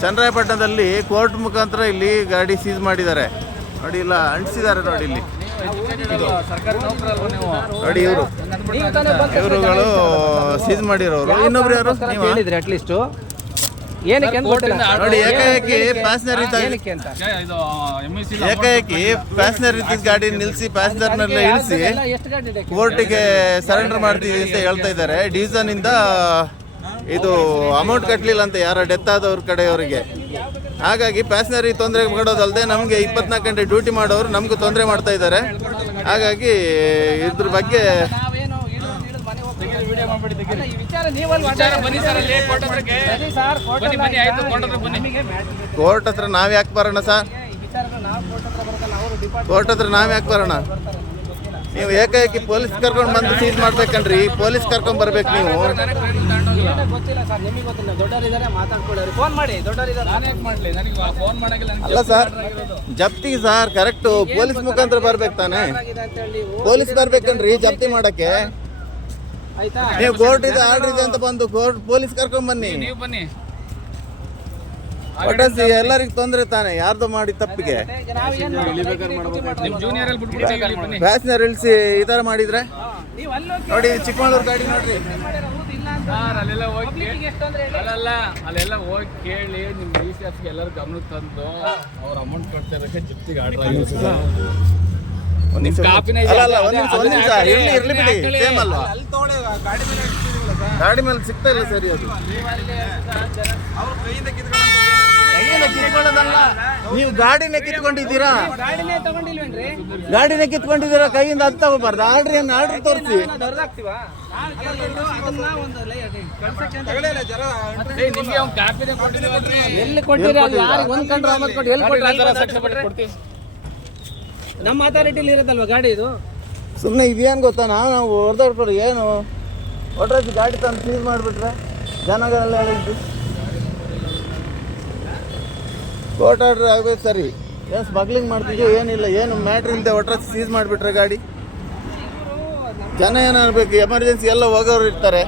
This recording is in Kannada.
ಚನ್ನರಾಯಪಟ್ಟಣದಲ್ಲಿ ಕೋರ್ಟ್ ಮುಖಾಂತರ ಇಲ್ಲಿ ಗಾಡಿ ಸೀಸ್ ಮಾಡಿದ್ದಾರೆ ನೋಡಿ. ಇಲ್ಲ ಅಂಟಿಸಿದ್ದಾರೆ ನೋಡಿ ಇಲ್ಲಿ ನೋಡಿ. ಇವರುಗಳು ಸೀಸ್ ಮಾಡಿರೋರು. ಇನ್ನೊಬ್ರು ಯಾರು ಹೇಳಿದ್ರೆ ಅಟ್ಲೀಸ್ಟ್ ಏನಕ್ಕೆ ನೋಡಿ. ಏಕಾಏಕಿ ಪ್ಯಾಸೆಂಜರ್ ಗಾಡಿ ನಿಲ್ಲಿಸಿ ಪ್ಯಾಸೆಂಜರ್ನೆಲ್ಲ ಇಳಿಸಿ ಕೋರ್ಟಿಗೆ ಸರೆಂಡರ್ ಮಾಡ್ತೀವಿ ಅಂತ ಹೇಳ್ತಾ ಇದ್ದಾರೆ. ಡೀಸನ್ ಇಂದ ಇದು ಅಮೌಂಟ್ ಕಟ್ಟಲಿಲ್ಲ ಅಂತ ಯಾರ ಡೆತ್ ಆದವ್ರ ಕಡೆಯವರಿಗೆ. ಹಾಗಾಗಿ ಪ್ಯಾಸೆಂಜರಿಗೆ ತೊಂದರೆ ಕೊಡೋದಲ್ಲದೆ ನಮಗೆ 24 ಗಂಟೆ ಡ್ಯೂಟಿ ಮಾಡೋರು ನಮಗೂ ತೊಂದರೆ ಮಾಡ್ತಾ ಇದ್ದಾರೆ. ಹಾಗಾಗಿ ಇದ್ರ ಬಗ್ಗೆ ಕೋರ್ಟ್ ಹತ್ರ ನಾವ್ ಯಾಕೆ ಬರೋಣ ಸರ್? ಕೋರ್ಟ್ ಹತ್ರ ನಾವ್ ಯಾಕೆ ಬರೋಣ? ನೀವು ಏಕಾಏಕಿ ಪೊಲೀಸ್ ಕರ್ಕೊಂಡು ಬಂದು ಸೀಸ್ ಮಾಡ್ಬೇಕನ್ರಿ. ಪೊಲೀಸ್ ಕರ್ಕೊಂಡ್ ಬರ್ಬೇಕು ನೀವು. ಅಲ್ಲ ಸರ್, ಜಪ್ತಿಗೆ ಸರ್ ಕರೆಕ್ಟ್ ಪೊಲೀಸ್ ಮುಖಾಂತರ ಬರ್ಬೇಕು ತಾನೆ. ಪೊಲೀಸ್ ಬರ್ಬೇಕನ್ರಿ ಜಪ್ತಿ ಮಾಡಕ್ಕೆ. ನೀವು ಕೋರ್ಟ್ ಇದೆ ಆರ್ಡರ್ ಇದೆ ಅಂತ ಬಂದು ಕೋರ್ಟ್ ಪೊಲೀಸ್ ಕರ್ಕೊಂಡ್ ಬನ್ನಿ. ಒಟ್ಟಾಸಿ ಎಲ್ಲರಿಗೂ ತೊಂದರೆ ತಾನೆ ಯಾರ್ದು ಮಾಡಿ ತಪ್ಪಿಗೆ. ಪ್ಯಾಸೆಂಜರ್ ಇಳಿಸಿ ಈ ತರ ಮಾಡಿದ್ರೆ ನೋಡಿ. ಚಿಕ್ಕಮಗಳೂರು ಗಾಡಿ ನೋಡ್ರಿ. ಅಲ್ಲೆಲ್ಲ ಹೋಗಿ ಕೇಳಿ ನಿಮ್ಮ ರಿಸರ್ಚ್ಗೆ ಎಲ್ಲರೂ ಗಮನಕ್ಕೆ ತಂದು ಅವ್ರ ಅಮೌಂಟ್ ಕೊಡ್ತಾ ಇರೋಕ್ಕೆ ಜಿಪ್ತಿಗೆ ಆರ್ಡರ್ ಆಗಿರುತ್ತೆ. ಇರ್ಲಿ ಬಿಡಿ, ಸೇಮ್ ಅಲ್ವಾ? ಗಾಡಿ ಮೇಲೆ ಸಿಗ್ತಾ ಇಲ್ಲ ಸರಿ. ಅದು ಕಿತ್ಕೊಳ್ಳೋದಲ್ಲ, ನೀವು ಗಾಡಿನೇ ಕಿತ್ಕೊಂಡಿದ್ದೀರಾ. ಗಾಡಿನೇ ಕಿತ್ಕೊಂಡಿದ್ದೀರಾ, ಕೈಯಿಂದ ಅದು ತಗೋಬಾರ್ದು. ಆರ್ಡ್ರ್ ತೋರಿಸಿ. ನಮ್ಮ ಅಥಾರಿಟಿಲಿ ಇರುತ್ತಲ್ವ ಗಾಡಿ ಇದು. ಸುಮ್ಮನೆ ಇದೇನು ಗೊತ್ತಾ, ನಾವು ಹೊಡೆದವ್ರು ಏನು ಒಟ್ರಾಜಿ ಗಾಡಿ ತಂದು ಸೀಸ್ ಮಾಡಿಬಿಟ್ರೆ ಜನಗಳೆಲ್ಲ ಹೇಳಿದ್ದು ಕೋರ್ಟ್ ಆರ್ಡ್ರ್ ಆಗಬೇಕು ಸರಿ. ಏನು ಸ್ಮಗ್ಲಿಂಗ್ ಮಾಡ್ತಿದ್ಯೋ ಏನಿಲ್ಲ, ಏನು ಮ್ಯಾಟ್ರ್ ಇಲ್ಲದೆ ಒಟ್ರಾಜಿ ಸೀಸ್ ಮಾಡಿಬಿಟ್ರೆ ಗಾಡಿ. ಜನ ಏನಾಗಬೇಕು, ಎಮರ್ಜೆನ್ಸಿ ಎಲ್ಲ ಹೋಗೋರು ಇರ್ತಾರೆ.